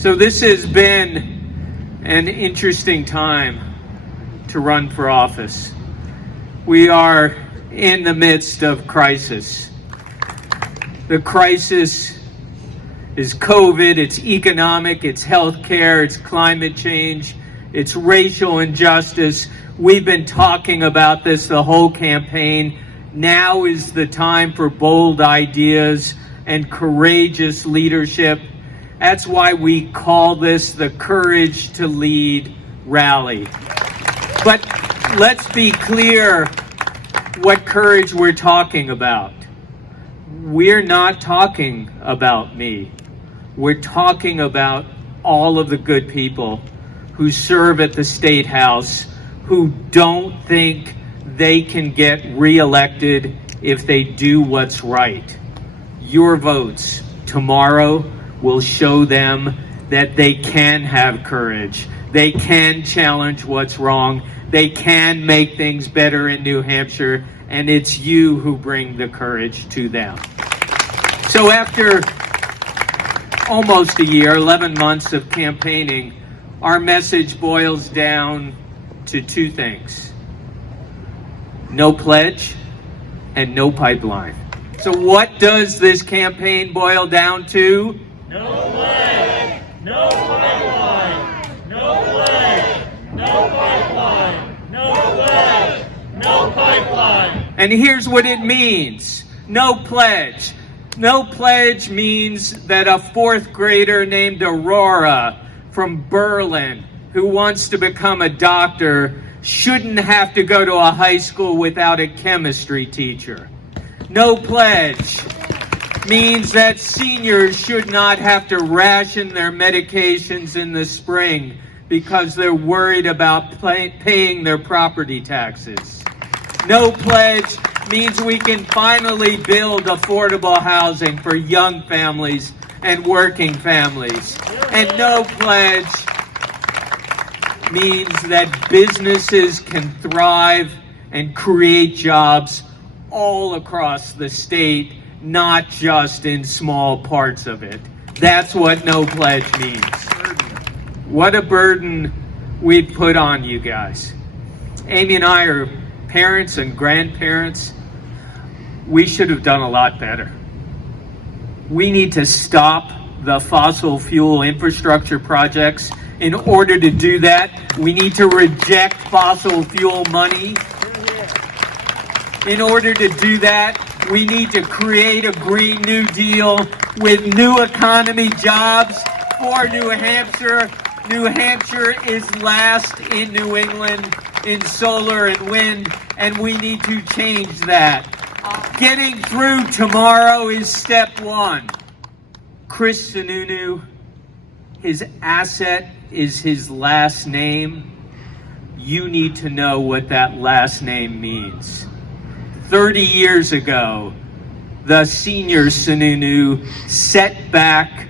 So this has been an interesting time to run for office. We are in the midst of crisis. The crisis is COVID, it's economic, it's healthcare, it's climate change, it's racial injustice. We've been talking about this the whole campaign. Now is the time for bold ideas and courageous leadership. That's why we call this the Courage to Lead rally. But let's be clear what courage we're talking about. We're not talking about me. We're talking about all of the good people who serve at the State House who don't think they can get reelected if they do what's right. Your votes tomorrow will show them that they can have courage. They can challenge what's wrong. They can make things better in New Hampshire, and it's you who bring the courage to them. So after almost a year, 11 months of campaigning, our message boils down to two things: no pledge and no pipeline. So what does this campaign boil down to? No pledge, no pipeline, no pledge, no pipeline, no pledge, no pipeline. And here's what it means: no pledge. No pledge means that a fourth grader named Aurora from Berlin who wants to become a doctor shouldn't have to go to a high school without a chemistry teacher. No pledge means that seniors should not have to ration their medications in the spring because they're worried about paying their property taxes. No pledge means we can finally build affordable housing for young families and working families. And no pledge means that businesses can thrive and create jobs all across the state, not just in small parts of it. That's what no pledge means. What a burden we put on you guys. Amy and I are parents and grandparents. We should have done a lot better. We need to stop the fossil fuel infrastructure projects. In order to do that, we need to reject fossil fuel money. In order to do that, we need to create a Green New Deal with new economy jobs for New Hampshire. New Hampshire is last in New England in solar and wind, and we need to change that. Getting through tomorrow is step one. Chris Sununu, his asset is his last name. You need to know what that last name means. 30 years ago, the senior Sununu set back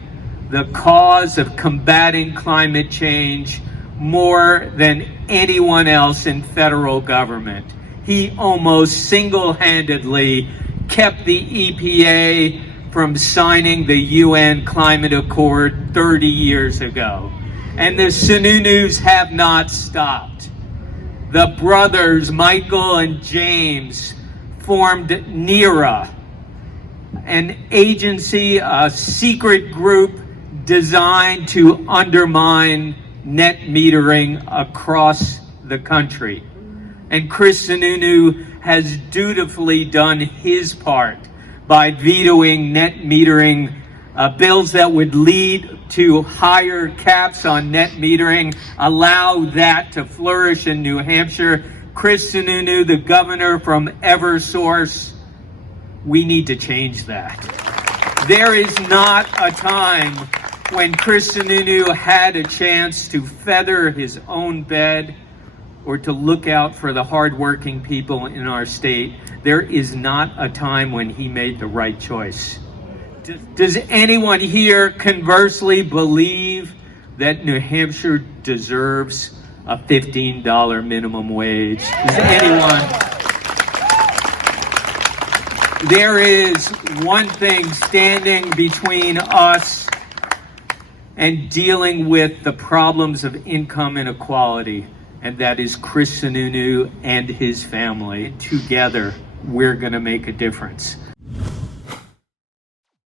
the cause of combating climate change more than anyone else in federal government. He almost single-handedly kept the EPA from signing the UN Climate Accord 30 years ago. And the Sununus have not stopped. The brothers, Michael and James, formed NEA, an agency, a secret group designed to undermine net metering across the country. And Chris Sununu has dutifully done his part by vetoing net metering bills that would lead to higher caps on net metering, allow that to flourish in New Hampshire. Chris Sununu, the governor from Eversource, we need to change that. There is not a time when Chris Sununu had a chance to feather his own bed or to look out for the hardworking people in our state. There is not a time when he made the right choice. Does anyone here conversely believe that New Hampshire deserves a $15 minimum wage? Does anyone? There is one thing standing between us and dealing with the problems of income inequality. And that is Chris Sununu and his family. Together, we're going to make a difference.